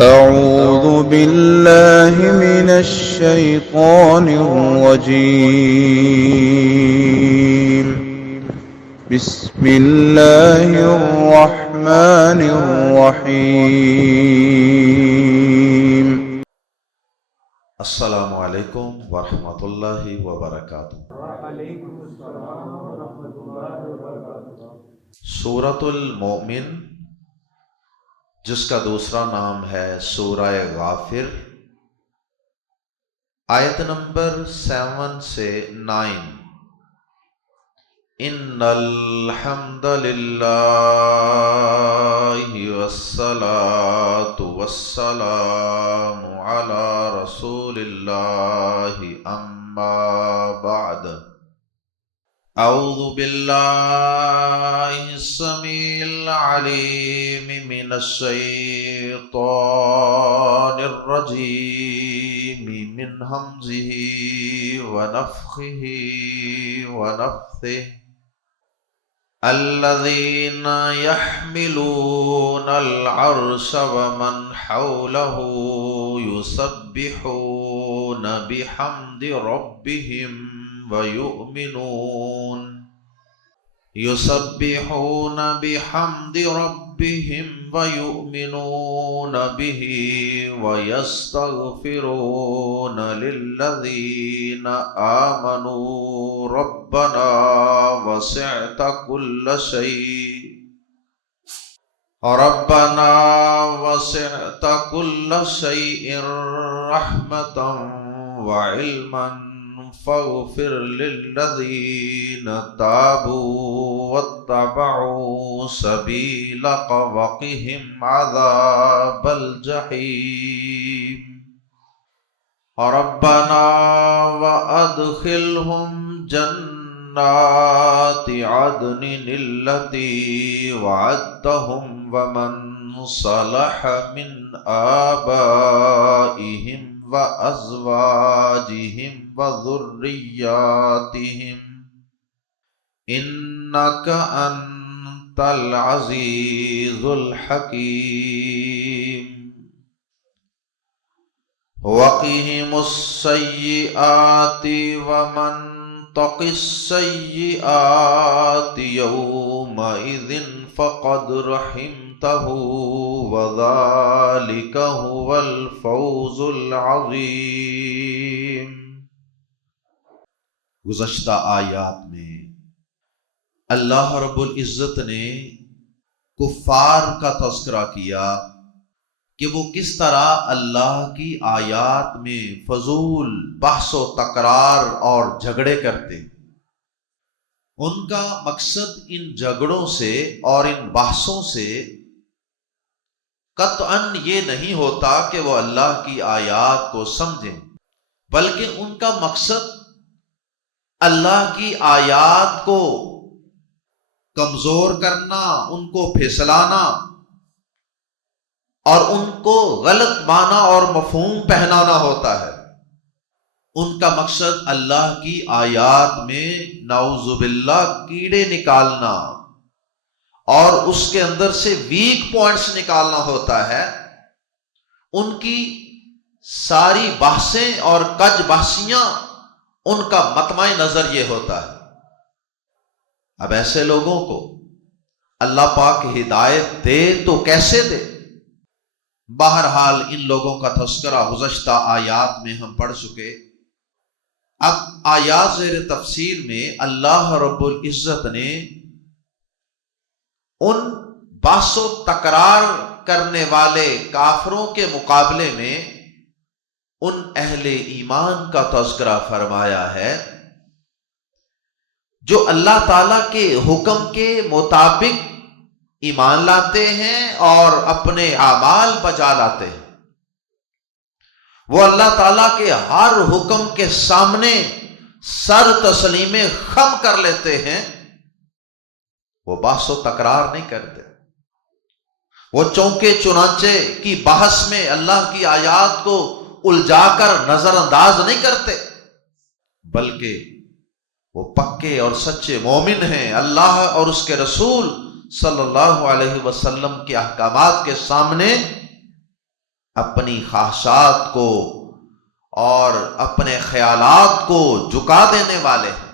أعوذ بالله من الشيطان الرجيم. بسم الله الرحمن الرحيم. السلام علیکم ورحمۃ اللہ وبرکاتہ۔ سورۃ المؤمن، جس کا دوسرا نام ہے سورہ غافر، آیت نمبر 7 سے 9۔ ان الحمد للہ والصلاة والسلام علی رسول اللہ، اما بعد۔ اعوذ باللہ السمیع العلیم من الشیطان الرجیم، من ہمزہ ونفخہ ونفثہ۔ الذین یحملون العرش ومن حولہ یسبحون بحمد ربہم يسبحون بحمد ربهم ويؤمنون به ويستغفرون للذين آمنوا ربنا وسعت كل شيء رحمة وعلما فاغفر للذين تابوا واتبعوا سبيلك وقهم عذاب الجحيم ربنا وأدخلهم جنات عدن التي وعدتهم ومن صلح من آبائهم وأزواجهم وذرياتهم إنك أنت العزيز الحكيم وقهم السيئات ومن تق السيئات يومئذ فقد رحمته وذلك هو الفوز العظيم۔ گزشتہ آیات میں اللہ رب العزت نے کفار کا تذکرہ کیا کہ وہ کس طرح اللہ کی آیات میں فضول بحث و تکرار اور جھگڑے کرتے۔ ان کا مقصد ان جھگڑوں سے اور ان بحثوں سے قطعاً یہ نہیں ہوتا کہ وہ اللہ کی آیات کو سمجھیں، بلکہ ان کا مقصد اللہ کی آیات کو کمزور کرنا، ان کو پھسلانا اور ان کو غلط معنی اور مفہوم پہنانا ہوتا ہے۔ ان کا مقصد اللہ کی آیات میں نعوذ باللہ کیڑے نکالنا اور اس کے اندر سے ویک پوائنٹس نکالنا ہوتا ہے۔ ان کی ساری بحثیں اور کج بحثیاں، ان کا مطمع نظر یہ ہوتا ہے۔ اب ایسے لوگوں کو اللہ پاک ہدایت دے تو کیسے دے؟ بہرحال ان لوگوں کا تذکرہ گزشتہ آیات میں ہم پڑھ چکے۔ اب آیات زیر تفسیر میں اللہ رب العزت نے ان بحث و تکرار کرنے والے کافروں کے مقابلے میں ان اہل ایمان کا تذکرہ فرمایا ہے جو اللہ تعالیٰ کے حکم کے مطابق ایمان لاتے ہیں اور اپنے اعمال بجا لاتے ہیں۔ وہ اللہ تعالیٰ کے ہر حکم کے سامنے سر تسلیم خم کر لیتے ہیں۔ وہ بحث و تکرار نہیں کرتے، وہ چونکے چنانچے کی بحث میں اللہ کی آیات کو الجھا کر نظر انداز نہیں کرتے، بلکہ وہ پکے اور سچے مومن ہیں۔ اللہ اور اس کے رسول صلی اللہ علیہ وسلم کے احکامات کے سامنے اپنی خواہشات کو اور اپنے خیالات کو جھکا دینے والے ہیں۔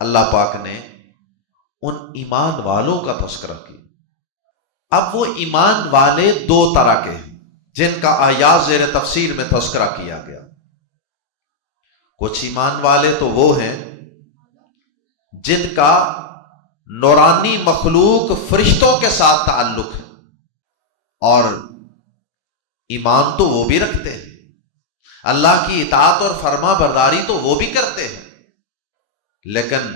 اللہ پاک نے ان ایمان والوں کا تذکرہ کیا۔ اب وہ ایمان والے دو طرح کے ہیں جن کا آیات زیر تفسیر میں تذکرہ کیا گیا۔ کچھ ایمان والے تو وہ ہیں جن کا نورانی مخلوق فرشتوں کے ساتھ تعلق ہے، اور ایمان تو وہ بھی رکھتے ہیں، اللہ کی اطاعت اور فرما برداری تو وہ بھی کرتے ہیں، لیکن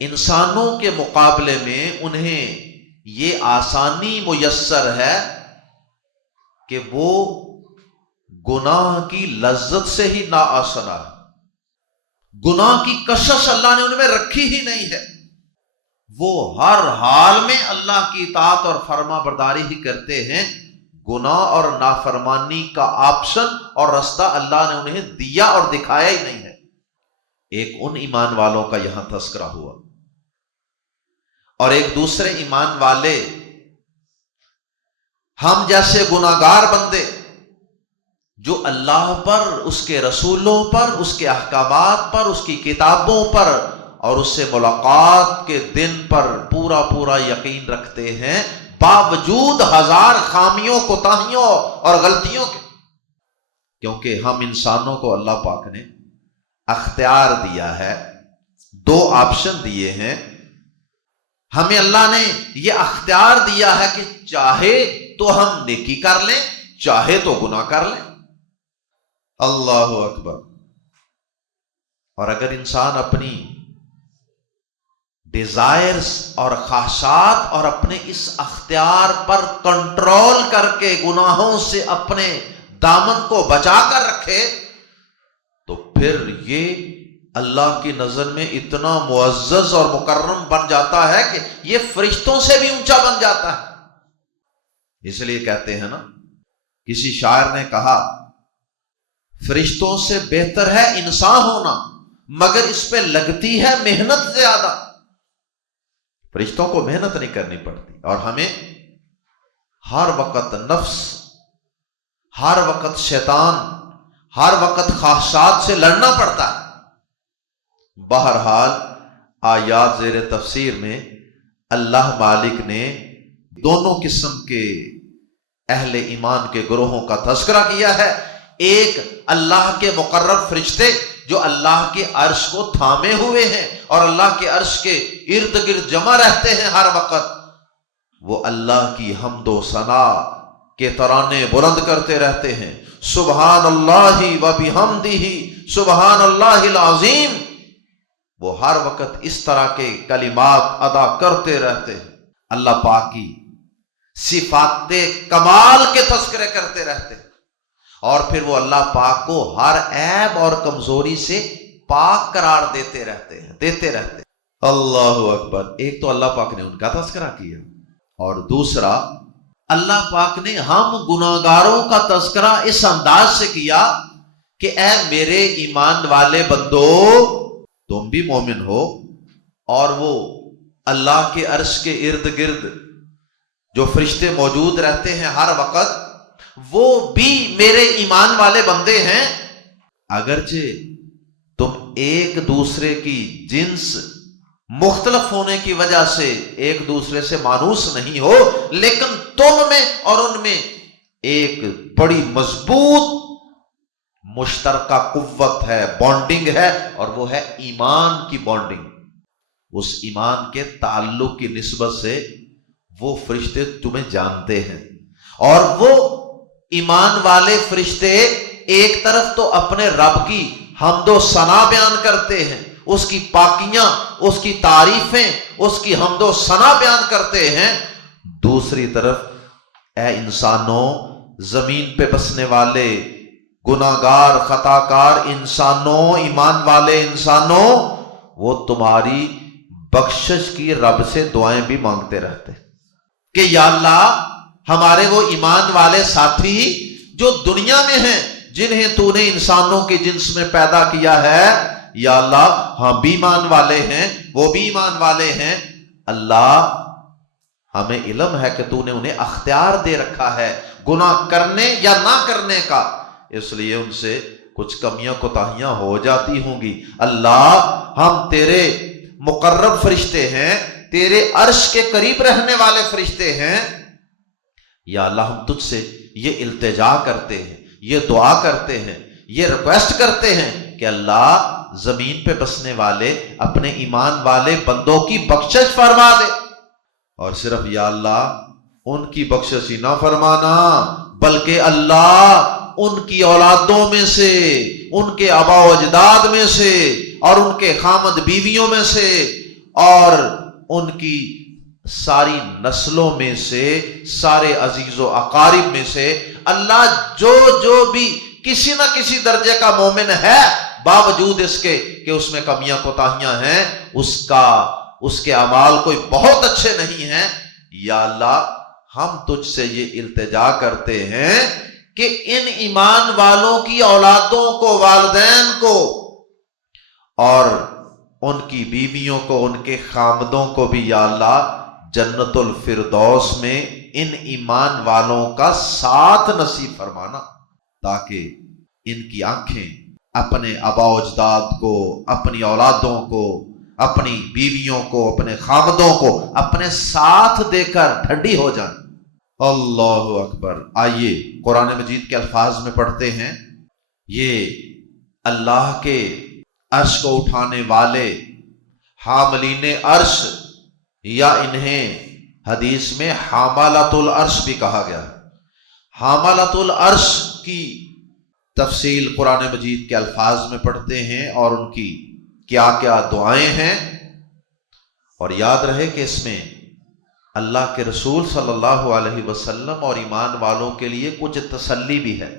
انسانوں کے مقابلے میں انہیں یہ آسانی میسر ہے کہ وہ گناہ کی لذت سے ہی ناآشنا ہے۔ گناہ کی کشش اللہ نے ان میں رکھی ہی نہیں ہے، وہ ہر حال میں اللہ کی اطاعت اور فرما برداری ہی کرتے ہیں۔ گناہ اور نافرمانی کا آپشن اور رستہ اللہ نے انہیں دیا اور دکھایا ہی نہیں ہے۔ ایک ان ایمان والوں کا یہاں تذکرہ ہوا، اور ایک دوسرے ایمان والے ہم جیسے گناہگار بندے جو اللہ پر، اس کے رسولوں پر، اس کے احکامات پر، اس کی کتابوں پر اور اس سے ملاقات کے دن پر پورا پورا یقین رکھتے ہیں، باوجود ہزار خامیوں، کوتاہیوں اور غلطیوں کے، کیونکہ ہم انسانوں کو اللہ پاک نے اختیار دیا ہے، دو آپشن دیے ہیں۔ ہمیں اللہ نے یہ اختیار دیا ہے کہ چاہے تو ہم نیکی کر لیں، چاہے تو گناہ کر لیں۔ اللہ اکبر۔ اور اگر انسان اپنی ڈیزائرز اور خواہشات اور اپنے اس اختیار پر کنٹرول کر کے گناہوں سے اپنے دامن کو بچا کر رکھے تو پھر یہ اللہ کی نظر میں اتنا معزز اور مکرم بن جاتا ہے کہ یہ فرشتوں سے بھی اونچا بن جاتا ہے۔ اس لیے کہتے ہیں نا، کسی شاعر نے کہا فرشتوں سے بہتر ہے انسان ہونا، مگر اس پہ لگتی ہے محنت زیادہ۔ فرشتوں کو محنت نہیں کرنی پڑتی، اور ہمیں ہر وقت نفس، ہر وقت شیطان، ہر وقت خواہشات سے لڑنا پڑتا ہے۔ بہرحال آیات زیر تفسیر میں اللہ مالک نے دونوں قسم کے اہل ایمان کے گروہوں کا تذکرہ کیا ہے۔ ایک اللہ کے مقرب فرشتے جو اللہ کے عرش کو تھامے ہوئے ہیں اور اللہ کے عرش کے ارد گرد جمع رہتے ہیں ہر وقت، وہ اللہ کی حمد و ثنا کے ترانے بلند کرتے رہتے ہیں، سبحان اللہ و بحمدہ سبحان اللہ العظیم۔ وہ ہر وقت اس طرح کے کلمات ادا کرتے رہتے ہیں، اللہ پاک کی صفات کمال کے تذکرے کرتے رہتے ہیں، اور پھر وہ اللہ پاک کو ہر عیب اور کمزوری سے پاک قرار دیتے رہتے ہیں۔ اللہ اکبر۔ ایک تو اللہ پاک نے ان کا تذکرہ کیا، اور دوسرا اللہ پاک نے ہم گناہگاروں کا تذکرہ اس انداز سے کیا کہ اے میرے ایمان والے بندو، تم بھی مومن ہو، اور وہ اللہ کے عرش کے ارد گرد جو فرشتے موجود رہتے ہیں ہر وقت، وہ بھی میرے ایمان والے بندے ہیں۔ اگرچہ تم ایک دوسرے کی جنس مختلف ہونے کی وجہ سے ایک دوسرے سے مانوس نہیں ہو، لیکن تم میں اور ان میں ایک بڑی مضبوط مشترکہ قوت ہے، بانڈنگ ہے، اور وہ ہے ایمان کی بانڈنگ۔ اس ایمان کے تعلق کی نسبت سے وہ فرشتے تمہیں جانتے ہیں، اور وہ ایمان والے فرشتے ایک طرف تو اپنے رب کی حمد و ثنا بیان کرتے ہیں، اس کی پاکیاں، اس کی تعریفیں، اس کی حمد و ثنا بیان کرتے ہیں، دوسری طرف اے انسانوں، زمین پہ بسنے والے گناہگار خطاکار انسانوں، ایمان والے انسانوں، وہ تمہاری بخشش کی رب سے دعائیں بھی مانگتے رہتے کہ یا اللہ ہمارے وہ ایمان والے ساتھی جو دنیا میں ہیں، جنہیں تو نے انسانوں کی جنس میں پیدا کیا ہے، یا اللہ ہم بھی ایمان والے ہیں، وہ بھی ایمان والے ہیں، اللہ ہمیں علم ہے کہ تو نے انہیں اختیار دے رکھا ہے گناہ کرنے یا نہ کرنے کا، اس لیے ان سے کچھ کمیاں کوتاہیاں ہو جاتی ہوں گی۔ اللہ ہم تیرے مقرب فرشتے ہیں، تیرے عرش کے قریب رہنے والے فرشتے ہیں، یا اللہ ہم تجھ سے یہ التجا کرتے ہیں، یہ دعا کرتے ہیں، یہ ریکویسٹ کرتے ہیں کہ اللہ زمین پہ بسنے والے اپنے ایمان والے بندوں کی بخشش فرما دے، اور صرف یا اللہ ان کی بخشش ہی نہ فرمانا بلکہ اللہ ان کی اولادوں میں سے، ان کے آبا و اجداد میں سے، اور ان کے خامد بیویوں میں سے، اور ان کی ساری نسلوں میں سے، سارے عزیز و اقارب میں سے، اللہ جو بھی کسی نہ کسی درجے کا مومن ہے باوجود اس کے کہ اس میں کمیاں کوتاہیاں ہیں، اس کے اعمال کوئی بہت اچھے نہیں ہیں، یا اللہ ہم تجھ سے یہ التجا کرتے ہیں کہ ان ایمان والوں کی اولادوں کو، والدین کو، اور ان کی بیویوں کو، ان کے خامدوں کو بھی یا اللہ جنت الفردوس میں ان ایمان والوں کا ساتھ نصیب فرمانا، تاکہ ان کی آنکھیں اپنے آبا و اجداد کو، اپنی اولادوں کو، اپنی بیویوں کو، اپنے خامدوں کو اپنے ساتھ دے کر ٹھنڈی ہو جائیں۔ اللہ اکبر۔ آئیے قرآن مجید کے الفاظ میں پڑھتے ہیں، یہ اللہ کے عرش کو اٹھانے والے حاملین عرش، یا انہیں حدیث میں حاملۃ العرش بھی کہا گیا۔ حاملۃ العرش کی تفصیل قرآن مجید کے الفاظ میں پڑھتے ہیں اور ان کی کیا کیا دعائیں ہیں، اور یاد رہے کہ اس میں اللہ کے رسول صلی اللہ علیہ وسلم اور ایمان والوں کے لیے کچھ تسلی بھی ہے،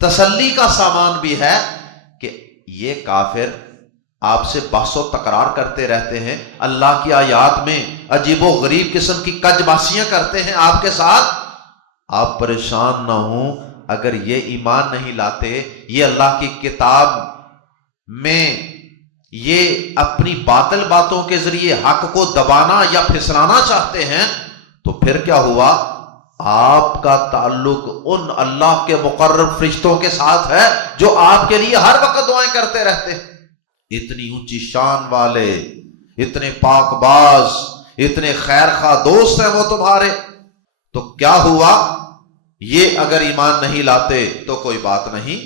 تسلی کا سامان بھی ہے کہ یہ کافر آپ سے بحث و تکرار کرتے رہتے ہیں، اللہ کی آیات میں عجیب و غریب قسم کی کج باسیاں کرتے ہیں آپ کے ساتھ، آپ پریشان نہ ہوں۔ اگر یہ ایمان نہیں لاتے، یہ اللہ کی کتاب میں یہ اپنی باطل باتوں کے ذریعے حق کو دبانا یا پھسلانا چاہتے ہیں، تو پھر کیا ہوا؟ آپ کا تعلق ان اللہ کے مقرب فرشتوں کے ساتھ ہے جو آپ کے لیے ہر وقت دعائیں کرتے رہتے ہیں۔ اتنی اونچی شان والے، اتنے پاک باز، اتنے خیر خواہ دوست ہیں وہ تمہارے، تو کیا ہوا؟ یہ اگر ایمان نہیں لاتے تو کوئی بات نہیں۔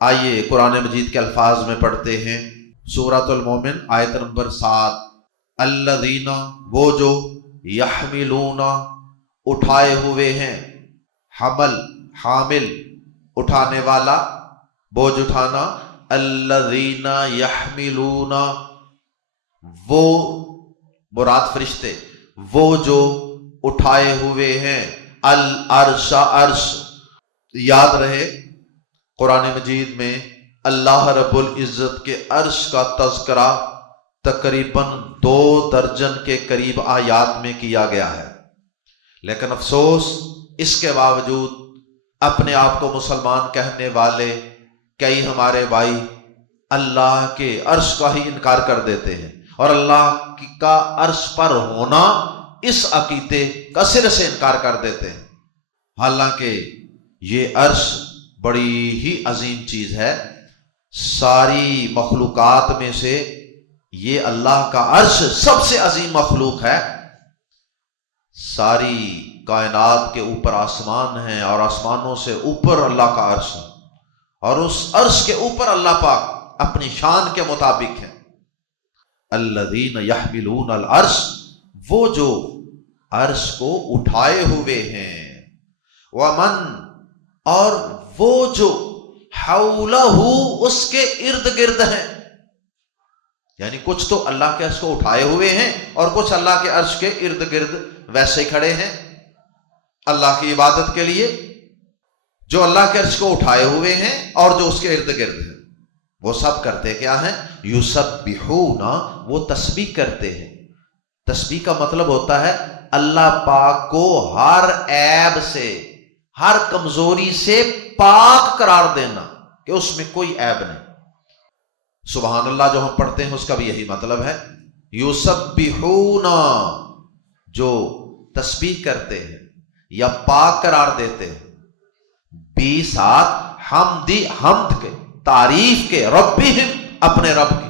آئیے قرآن مجید کے الفاظ میں پڑھتے ہیں، سورۃ المومن آیت نمبر 7، الذین، وہ جو، یحملون، اٹھائے ہوئے ہیں، حامل اٹھانے والا، بوجھ اٹھانا، الذین یحملون، وہ مراد فرشتے، وہ جو اٹھائے ہوئے ہیں، العرش، عرش۔ یاد رہے قرآن مجید میں اللہ رب العزت کے عرش کا تذکرہ تقریباً 2 درجن کے قریب آیات میں کیا گیا ہے، لیکن افسوس اس کے باوجود اپنے آپ کو مسلمان کہنے والے کئی ہمارے بھائی اللہ کے عرش کا ہی انکار کر دیتے ہیں، اور اللہ کا عرش پر ہونا اس عقیدے کا سر سے انکار کر دیتے ہیں، حالانکہ یہ عرش بڑی ہی عظیم چیز ہے۔ ساری مخلوقات میں سے یہ اللہ کا عرش سب سے عظیم مخلوق ہے۔ ساری کائنات کے اوپر آسمان ہیں، اور آسمانوں سے اوپر اللہ کا عرش ہے، اور اس عرش کے اوپر اللہ پاک اپنی شان کے مطابق ہے۔ الذین یحملون العرش، وہ جو عرش کو اٹھائے ہوئے ہیں، ومن، اور وہ جو حولہ، اس کے ارد گرد ہیں، یعنی کچھ تو اللہ کے عرش کو اٹھائے ہوئے ہیں اور کچھ اللہ کے عرش کے ارد گرد ویسے کھڑے ہیں اللہ کی عبادت کے لیے۔ جو اللہ کے عرش کو اٹھائے ہوئے ہیں اور جو اس کے ارد گرد ہیں، وہ سب کرتے کیا ہیں؟ یسبحون، وہ تسبیح کرتے ہیں۔ تسبیح کا مطلب ہوتا ہے اللہ پاک کو ہر عیب سے، ہر کمزوری سے پاک قرار دینا کہ اس میں کوئی عیب نہیں۔ سبحان اللہ جو ہم پڑھتے ہیں اس کا بھی یہی مطلب ہے، یسبحون، جو تسبیح کرتے ہیں یا پاک قرار دیتے ہیں، بھی ساتھ حمد کے، تعریف کے، ربہم اپنے رب کی،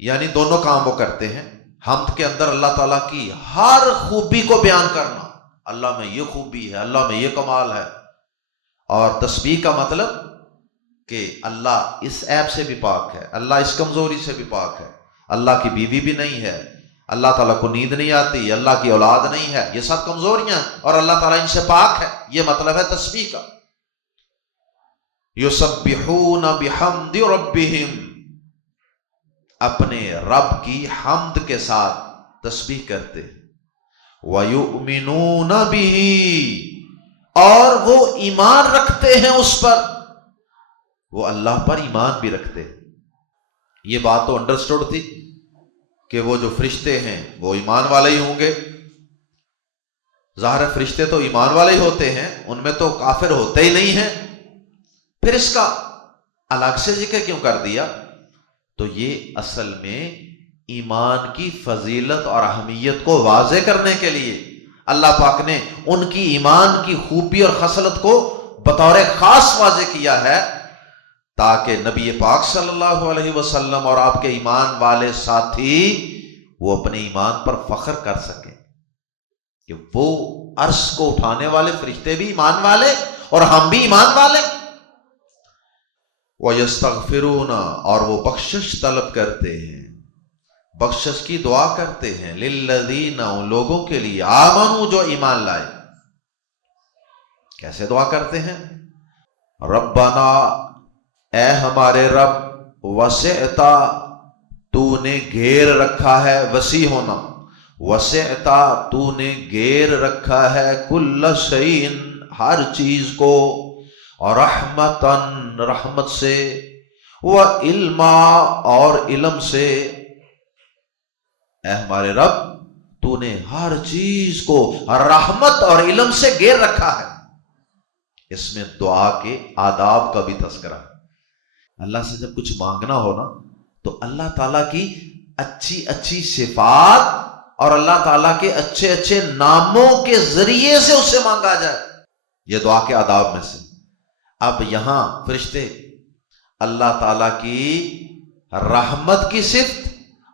یعنی دونوں کام وہ کرتے ہیں۔ حمد کے اندر اللہ تعالیٰ کی ہر خوبی کو بیان کرنا، اللہ میں یہ خوبی ہے، اللہ میں یہ کمال ہے، اور تسبیح کا مطلب کہ اللہ اس عیب سے بھی پاک ہے، اللہ اس کمزوری سے بھی پاک ہے، اللہ کی بیوی بھی نہیں ہے، اللہ تعالیٰ کو نیند نہیں آتی، اللہ کی اولاد نہیں ہے، یہ سب کمزوریاں ہیں اور اللہ تعالیٰ ان سے پاک ہے، یہ مطلب ہے تسبیح کا۔ یسبحون بحمد ربہم، اپنے رب کی حمد کے ساتھ تسبیح کرتے، وَيُؤْمِنُونَ بِهِ، اور وہ ایمان رکھتے ہیں اس پر، وہ اللہ پر ایمان بھی رکھتے ہیں۔ یہ بات تو انڈرسٹوڈ تھی کہ وہ جو فرشتے ہیں وہ ایمان والے ہی ہوں گے، ظاہر فرشتے تو ایمان والے ہی ہوتے ہیں، ان میں تو کافر ہوتے ہی نہیں ہیں، پھر اس کا الگ سے ذکر کیوں کر دیا؟ تو یہ اصل میں ایمان کی فضیلت اور اہمیت کو واضح کرنے کے لیے اللہ پاک نے ان کی ایمان کی خوبی اور خصلت کو بطور خاص واضح کیا ہے، تاکہ نبی پاک صلی اللہ علیہ وسلم اور آپ کے ایمان والے ساتھی وہ اپنے ایمان پر فخر کر سکیں کہ وہ عرش کو اٹھانے والے فرشتے بھی ایمان والے اور ہم بھی ایمان والے۔ وَيَسْتَغْفِرُونَ، اور وہ بخشش طلب کرتے ہیں، بخشش کی دعا کرتے ہیں، لِلَّذِينَ، ان لوگوں کے لیے، آمنوا، جو ایمان لائے۔ کیسے دعا کرتے ہیں؟ ربنا، اے ہمارے رب، وسعت، تو نے گھیر رکھا ہے، وسیع ہونا، وسعت، تو نے گھیر رکھا ہے، کل شیء، ہر چیز کو، اور رحمتاً، رحمت سے، وعلما، اور علم سے۔ اے ہمارے رب، تو نے ہر چیز کو رحمت اور علم سے گھیر رکھا ہے۔ اس میں دعا کے آداب کا بھی تذکرہ ہے۔ اللہ سے جب کچھ مانگنا ہو نا تو اللہ تعالیٰ کی اچھی اچھی صفات اور اللہ تعالیٰ کے اچھے اچھے ناموں کے ذریعے سے اسے مانگا جائے، یہ دعا کے آداب میں سے۔ اب یہاں فرشتے اللہ تعالیٰ کی رحمت کی صفت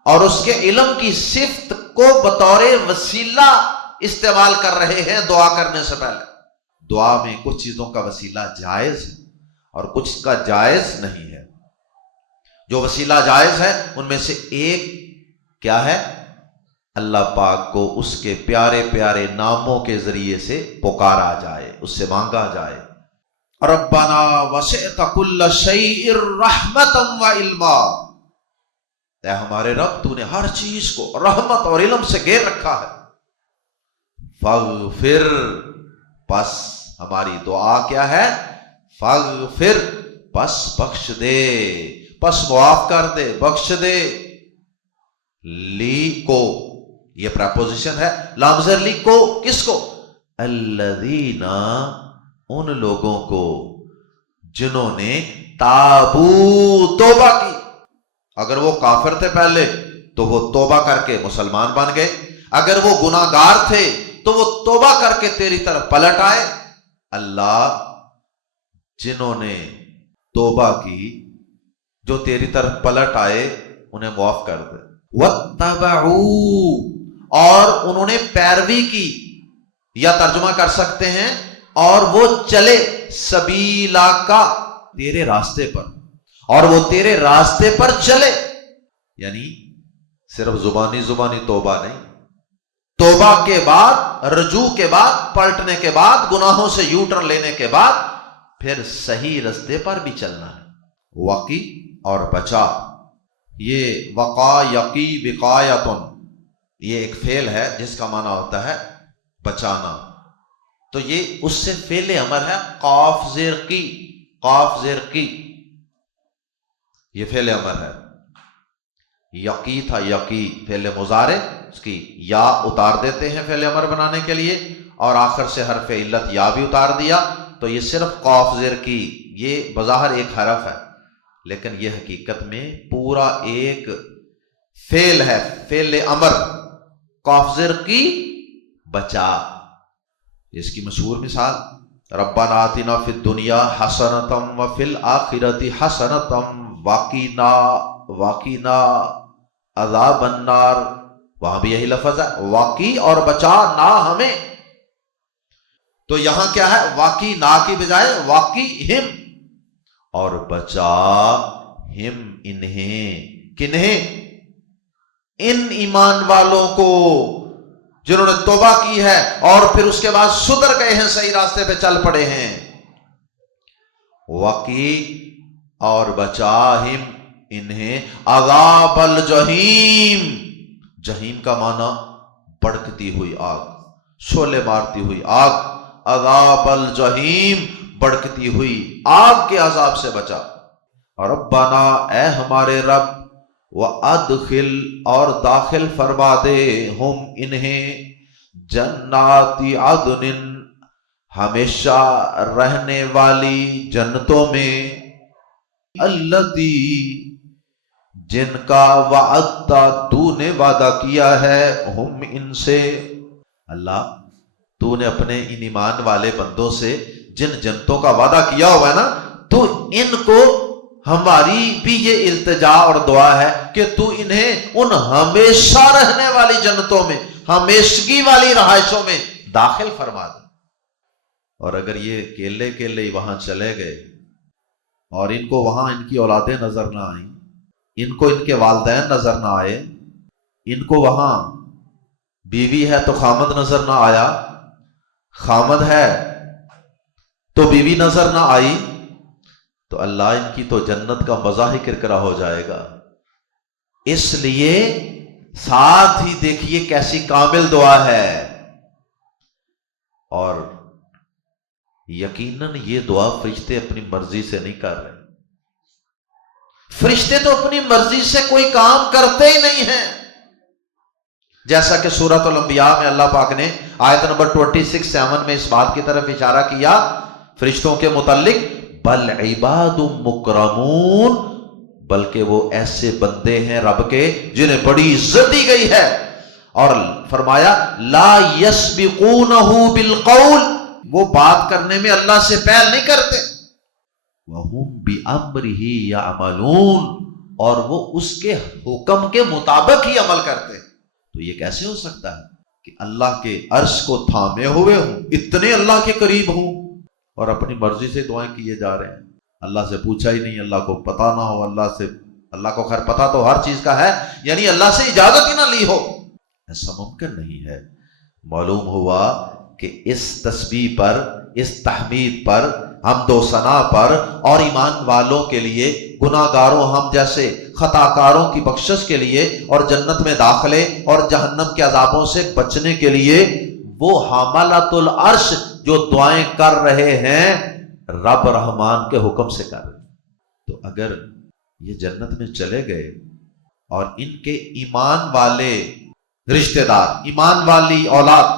اور اس کے علم کی صفت کو بطور وسیلہ استعمال کر رہے ہیں دعا کرنے سے پہلے۔ دعا میں کچھ چیزوں کا وسیلہ جائز ہے اور کچھ کا جائز نہیں ہے۔ جو وسیلہ جائز ہے ان میں سے ایک کیا ہے؟ اللہ پاک کو اس کے پیارے پیارے ناموں کے ذریعے سے پکارا جائے، اس سے مانگا جائے۔ ربنا وسعت کل شیء رحمتا وعلما، اے ہمارے رب، تو نے ہر چیز کو رحمت اور علم سے گھیر رکھا ہے۔ فاغفر، پس ہماری دعا کیا ہے؟ فاغفر، پس بخش دے، پس معاف کر دے، بخش دے، لی کو، یہ پریپوزیشن ہے، لام زر لی کو، کس کو؟ الذین، ان لوگوں کو جنہوں نے تابو، توبہ کی۔ اگر وہ کافر تھے پہلے تو وہ توبہ کر کے مسلمان بن گئے، اگر وہ گناہ گار تھے تو وہ توبہ کر کے تیری طرف پلٹ آئے۔ اللہ جنہوں نے توبہ کی، جو تیری طرف پلٹ آئے، انہیں معاف کر دے۔ وَاتَّبَعُوا، اور انہوں نے پیروی کی، یا ترجمہ کر سکتے ہیں اور وہ چلے، سبیلا کا، تیرے راستے پر، اور وہ تیرے راستے پر چلے، یعنی صرف زبانی توبہ نہیں، توبہ کے بعد، رجوع کے بعد، پلٹنے کے بعد، گناہوں سے یو ٹرن لینے کے بعد پھر صحیح راستے پر بھی چلنا ہے۔ وقی، اور بچا، یہ وقا یقی وقایتن، یہ ایک فعل ہے جس کا معنی ہوتا ہے بچانا، تو یہ اس سے فعل امر ہے، قاف زیر کی، قاف زیر کی، یہ فعل امر ہے۔ یقی تھا، یقی فعل مضارع، اس کی یا اتار دیتے ہیں فعل امر بنانے کے لیے، اور آخر سے حرف علت یا بھی اتار دیا، تو یہ صرف قاف زیر کی، یہ بظاہر ایک حرف ہے لیکن یہ حقیقت میں پورا ایک فعل ہے، فعل امر، قاف زیر کی بچا. اس کی مشہور مثال ربنا آتنا فی الدنیا حسنۃ وفی الآخرۃ حسنۃ وقنا عذاب النار. وہاں بھی یہی لفظ ہے واقی اور بچا نہ ہمیں. تو یہاں کیا ہے؟ واقی نہ کی بجائے واقی ہم، اور بچا ہم انہیں. کنہیں؟ ان ایمان والوں کو جنہوں نے توبہ کی ہے اور پھر اس کے بعد سدھر گئے ہیں، صحیح راستے پہ چل پڑے ہیں. واقعی اور بچاہم انہیں عذاب الجحیم. جہیم کا معنی بڑکتی ہوئی آگ، شعلے مارتی ہوئی آگ. عذاب الجحیم بڑکتی ہوئی آگ کے عذاب سے بچا. ربنا اے ہمارے رب، وَأَدْخِلْ اور داخل فرما دے ہم انہیں جنات عدن ہمیشہ رہنے والی جنتوں میں، التی جن کا وعدتا تو نے وعدہ کیا ہے ہم ان سے. اللہ تو نے اپنے ان ایمان والے بندوں سے جن جنتوں کا وعدہ کیا ہوا ہے نا، تو ان کو، ہماری بھی یہ التجا اور دعا ہے کہ تو انہیں ان ہمیشہ رہنے والی جنتوں میں، ہمیشگی والی رہائشوں میں داخل فرما دے. اور اگر یہ کیلے کیلے ہی وہاں چلے گئے اور ان کو وہاں ان کی اولادیں نظر نہ آئیں، ان کو ان کے والدین نظر نہ آئے، ان کو وہاں بیوی ہے تو خامد نظر نہ آیا، خامد ہے تو بیوی نظر نہ آئی، تو اللہ ان کی تو جنت کا مزہ ہی کرکرا ہو جائے گا. اس لیے ساتھ ہی دیکھیے کیسی کامل دعا ہے. اور یقیناً یہ دعا فرشتے اپنی مرضی سے نہیں کر رہے. فرشتے تو اپنی مرضی سے کوئی کام کرتے ہی نہیں ہیں. جیسا کہ سورۃ الانبیاء میں اللہ پاک نے آیت نمبر 26-7 میں اس بات کی طرف اشارہ کیا فرشتوں کے متعلق، بل عباد مکرمون، بلکہ وہ ایسے بندے ہیں رب کے جنہیں بڑی عزت دی گئی ہے. اور فرمایا لا یسبقونہ بالقول، وہ بات کرنے میں اللہ سے پہل نہیں کرتے. وہم بامرہ یعملون، اور وہ اس کے حکم کے مطابق ہی عمل کرتے. تو یہ کیسے ہو سکتا ہے کہ اللہ کے عرش کو تھامے ہوئے ہوں، اتنے اللہ کے قریب ہوں، اور اپنی مرضی سے دعائیں کیے جا رہے ہیں؟ اللہ سے پوچھا ہی نہیں، اللہ کو پتا نہ ہو، اللہ کو خیر پتا تو ہر چیز کا ہے، یعنی اللہ سے اجازت ہی نہ لی ہو. ایسا ممکن نہیں ہے. معلوم ہوا کہ اس تسبیح پر، اس تحمید پر، حمد و ثنا پر اور ایمان والوں کے لیے، گناہ گاروں ہم جیسے خطا کاروں کی بخشش کے لیے اور جنت میں داخلے اور جہنم کے عذابوں سے بچنے کے لیے وہ حاملۃ العرش جو دعائیں کر رہے ہیں رب رحمان کے حکم سے کر رہے ہیں. تو اگر یہ جنت میں چلے گئے اور ان کے ایمان والے رشتہ دار، ایمان والی اولاد،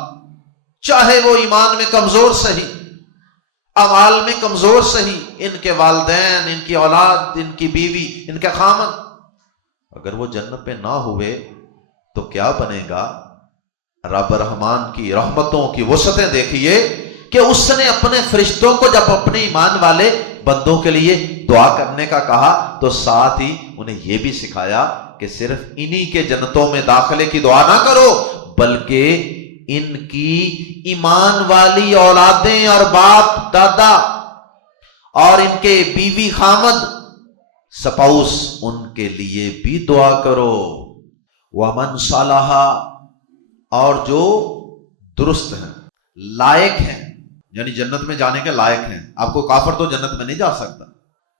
چاہے وہ ایمان میں کمزور سہی، اعمال میں کمزور سہی، ان کے والدین، ان کی اولاد، ان کی بیوی، ان کے خامن، اگر وہ جنت میں نہ ہوئے تو کیا بنے گا؟ رب رحمان کی رحمتوں کی وسعتیں دیکھیے کہ اس نے اپنے فرشتوں کو جب اپنے ایمان والے بندوں کے لیے دعا کرنے کا کہا تو ساتھ ہی انہیں یہ بھی سکھایا کہ صرف انہی کے جنتوں میں داخلے کی دعا نہ کرو، بلکہ ان کی ایمان والی اولادیں اور باپ دادا اور ان کے بیوی خامد سپاؤس، ان کے لیے بھی دعا کرو. ومن صالح، اور جو درست ہیں، لائق ہیں، یعنی جنت میں جانے کے لائق ہیں. آپ کو کافر تو جنت میں نہیں جا سکتا.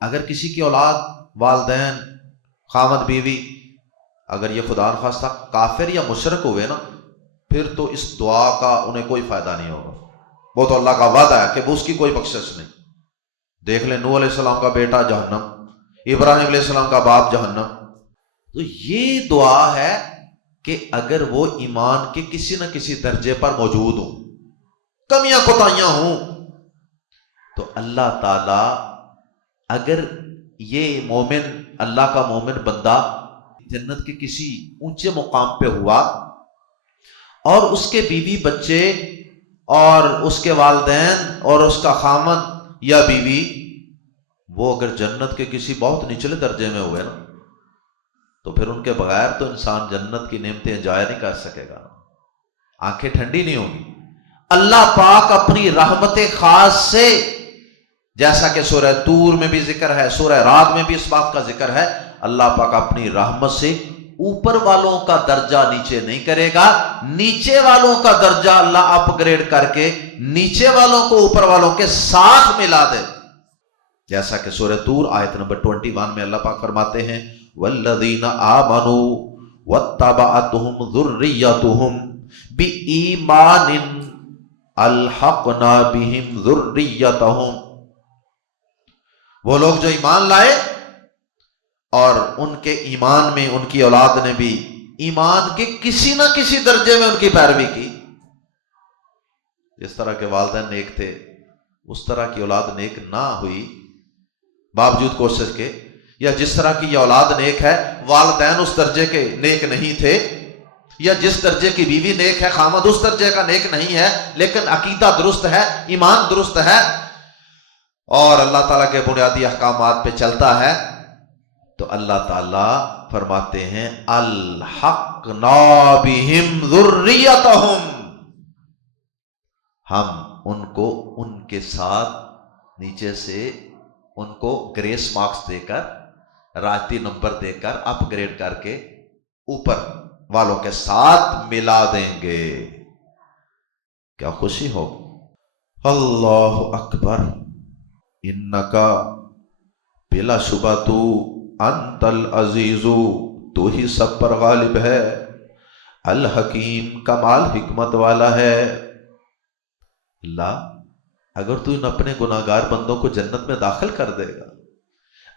اگر کسی کی اولاد، والدین، خامد، بیوی اگر یہ خدا نخواستہ کافر یا مشرک ہوئے نا، پھر تو اس دعا کا انہیں کوئی فائدہ نہیں ہوگا. وہ تو اللہ کا وعدہ ہے کہ وہ اس کی کوئی بخشش نہیں. دیکھ لیں نوح علیہ السلام کا بیٹا جہنم، ابراہیم علیہ السلام کا باپ جہنم. تو یہ دعا ہے کہ اگر وہ ایمان کے کسی نہ کسی درجے پر موجود ہوں، کمیاں کوتاہیاں ہوں، تو اللہ تعالی اگر یہ مومن، اللہ کا مومن بندہ جنت کے کسی اونچے مقام پہ ہوا اور اس کے بیوی بچے اور اس کے والدین اور اس کا خامند یا بیوی وہ اگر جنت کے کسی بہت نچلے درجے میں ہوئے نا تو پھر ان کے بغیر تو انسان جنت کی نعمتیں انجوائے نہیں کر سکے گا، آنکھیں ٹھنڈی نہیں ہوگی۔ اللہ پاک اپنی رحمت خاص سے، جیسا کہ سورہ طور میں بھی ذکر ہے، سورہ رعد میں بھی اس بات کا ذکر ہے، اللہ پاک اپنی رحمت سے اوپر والوں کا درجہ نیچے نہیں کرے گا، نیچے والوں کا درجہ اللہ اپ گریڈ کر کے نیچے والوں کو اوپر والوں کے ساتھ ملا دے، جیسا کہ سورہ طور آیت نمبر 21 میں اللہ پاک فرماتے ہیں والذین آمنوا واتبعتهم ذریتهم بإیمان الحقنا بهم ذریتهم، وہ لوگ جو ایمان لائے اور ان کے ایمان میں ان کی اولاد نے بھی ایمان کے کسی نہ کسی درجے میں ان کی پیروی کی، جس طرح کے والدین نیک تھے اس طرح کی اولاد نیک نہ ہوئی باوجود کوشش کے، یا جس طرح کی یہ اولاد نیک ہے والدین اس درجے کے نیک نہیں تھے، یا جس درجے کی بیوی نیک ہے خامد اس درجے کا نیک نہیں ہے، لیکن عقیدہ درست ہے، ایمان درست ہے اور اللہ تعالیٰ کے بنیادی احکامات پہ چلتا ہے، تو اللہ تعالیٰ فرماتے ہیں الحقنا بہم ذریتہم، ہم ان کو ان کے ساتھ نیچے سے ان کو گریس مارکس دے کر، راحتی نمبر دے کر، اپ گریڈ کر کے اوپر والوں کے ساتھ ملا دیں گے۔ کیا خوشی ہو! اللہ اکبر! انکا بلا شبہ تو انت العزیز، تو ہی سب پر غالب ہے، الحکیم کمال حکمت والا ہے۔ اللہ اگر تو ان اپنے گناہگار بندوں کو جنت میں داخل کر دے گا،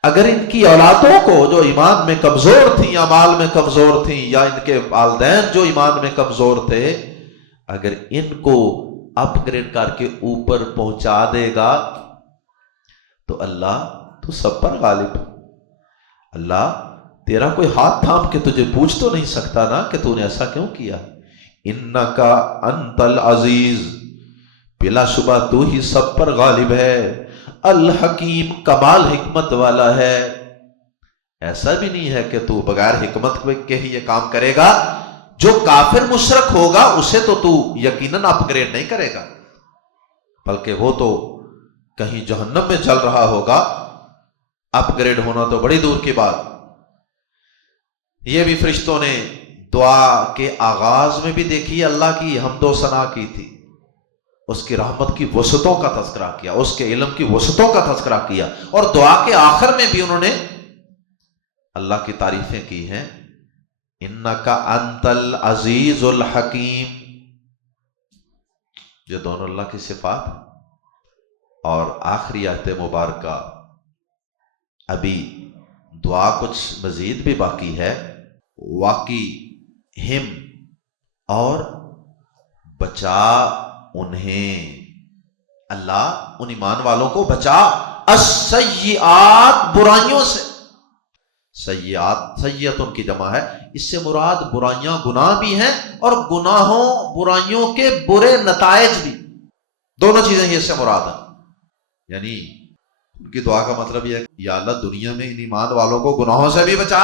اگر ان کی اولادوں کو جو ایمان میں کمزور تھیں، اعمال میں کمزور تھیں، یا ان کے والدین جو ایمان میں کمزور تھے، اگر ان کو اپ گریڈ کر کے اوپر پہنچا دے گا تو اللہ تو سب پر غالب ہے۔ اللہ تیرا کوئی ہاتھ تھام کے تجھے پوچھ تو نہیں سکتا نا کہ تو نے ایسا کیوں کیا؟ انکا انت العزیز، بلا شبہ تو ہی سب پر غالب ہے، الحکیم کمال حکمت والا ہے۔ ایسا بھی نہیں ہے کہ تو بغیر حکمت کے ہی یہ کام کرے گا، جو کافر مشرک ہوگا اسے تو یقیناً اپ گریڈ نہیں کرے گا، بلکہ وہ تو کہیں جہنم میں جل رہا ہوگا، اپ گریڈ ہونا تو بڑی دور کی بات۔ یہ بھی فرشتوں نے دعا کے آغاز میں بھی دیکھی اللہ کی حمد و ثنا کی تھی، اس کی رحمت کی وسعتوں کا تذکرہ کیا، اس کے علم کی وسعتوں کا تذکرہ کیا، اور دعا کے آخر میں بھی انہوں نے اللہ کی تعریفیں کی ہیں، انکا انت العزیز الحکیم۔ یہ دونوں اللہ کی صفات۔ اور آخری آیت مبارکہ، ابھی دعا کچھ مزید بھی باقی ہے، واقعی ہم، اور بچا انہیں، اللہ ان ایمان والوں کو بچا، السیئات برائیوں سے۔ سیئات، سیئت ان کی جمع ہے، اس سے مراد برائیاں گناہ بھی ہیں اور گناہوں برائیوں کے برے نتائج بھی، دونوں چیزیں ہی اس سے مراد ہیں۔ یعنی ان کی دعا کا مطلب یہ ہے کہ یا اللہ دنیا میں ان ایمان والوں کو گناہوں سے بھی بچا،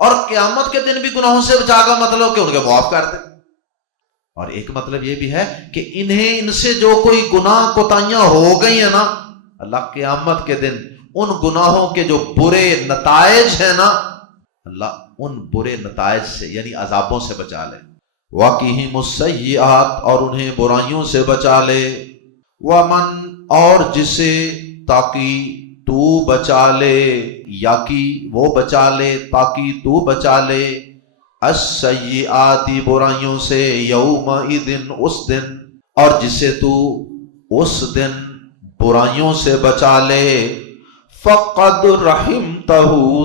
اور قیامت کے دن بھی گناہوں سے بچا کا مطلب کہ ان کے معاف کر دے۔ اور ایک مطلب یہ بھی ہے کہ انہیں ان سے جو کوئی گناہ کوتاہیاں ہو گئی ہیں نا، اللہ قیامت کے دن ان گناہوں کے جو برے نتائج ہیں نا، اللہ ان برے نتائج سے یعنی عذابوں سے بچا لے۔ وَقِهِمُ السَّيِّئَاتِ، اور انہیں برائیوں سے بچا لے۔ وَمَنْ، اور جسے، تاکہ تو بچا لے، یا کی وہ بچا لے تاکہ تو بچا لے، السیئات برائیوں سے، یومئذ اس دن، اور جسے تو اس دن برائیوں سے بچا لے، فقد رحمتہ،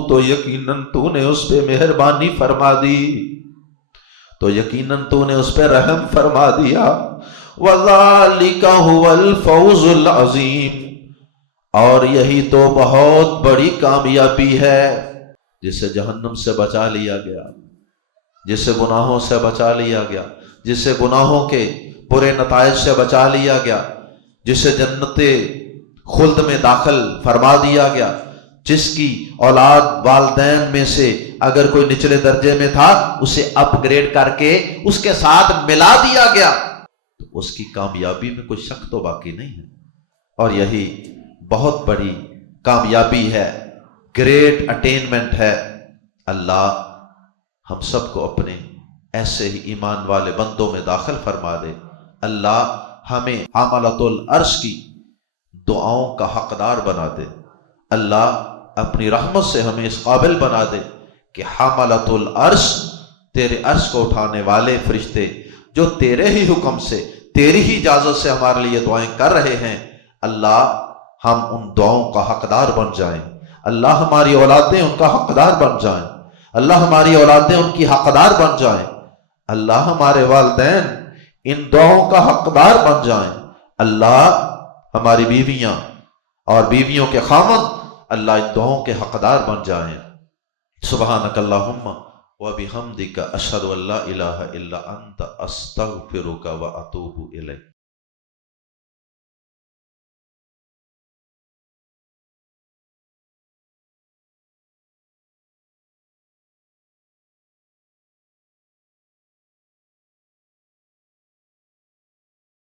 تو یقیناً تو نے اس پہ مہربانی فرما دی، تو یقیناً تو نے اس پہ رحم فرما دیا۔ وَذَلِكَ هُوَ الْفَوْزُ الْعَظِيمُ، اور یہی تو بہت بڑی کامیابی ہے، جسے جہنم سے بچا لیا گیا، جسے گناہوں سے بچا لیا گیا، جسے گناہوں کے برے نتائج سے بچا لیا گیا، جسے جنت خلد میں داخل فرما دیا گیا، جس کی اولاد والدین میں سے اگر کوئی نچلے درجے میں تھا اسے اپ گریڈ کر کے اس کے ساتھ ملا دیا گیا، تو اس کی کامیابی میں کوئی شک تو باقی نہیں ہے۔ اور یہی بہت بڑی کامیابی ہے، گریٹ اٹینمنٹ ہے۔ اللہ ہم سب کو اپنے ایسے ہی ایمان والے بندوں میں داخل فرما دے۔ اللہ ہمیں حملۃ العرش کی دعاؤں کا حقدار بنا دے۔ اللہ اپنی رحمت سے ہمیں اس قابل بنا دے کہ حملۃ العرش، تیرے عرش کو اٹھانے والے فرشتے جو تیرے ہی حکم سے، تیری ہی اجازت سے ہمارے لیے دعائیں کر رہے ہیں، اللہ ہم ان دعاؤں کا حقدار بن جائیں۔ اللہ ہماری اولادیں ان کا حقدار بن جائیں۔ اللہ ہماری اولادیں ان کی حقدار بن جائیں۔ اللہ ہمارے والدین ان دعاؤں کا حقدار بن جائیں۔ اللہ ہماری بیویاں اور بیویوں کے خاوند اللہ ان دعاؤں کے حقدار بن جائیں۔ سبحانک اللہم وبحمدک اشہد ان لا الہ الا انت استغفرک واتوب الیک۔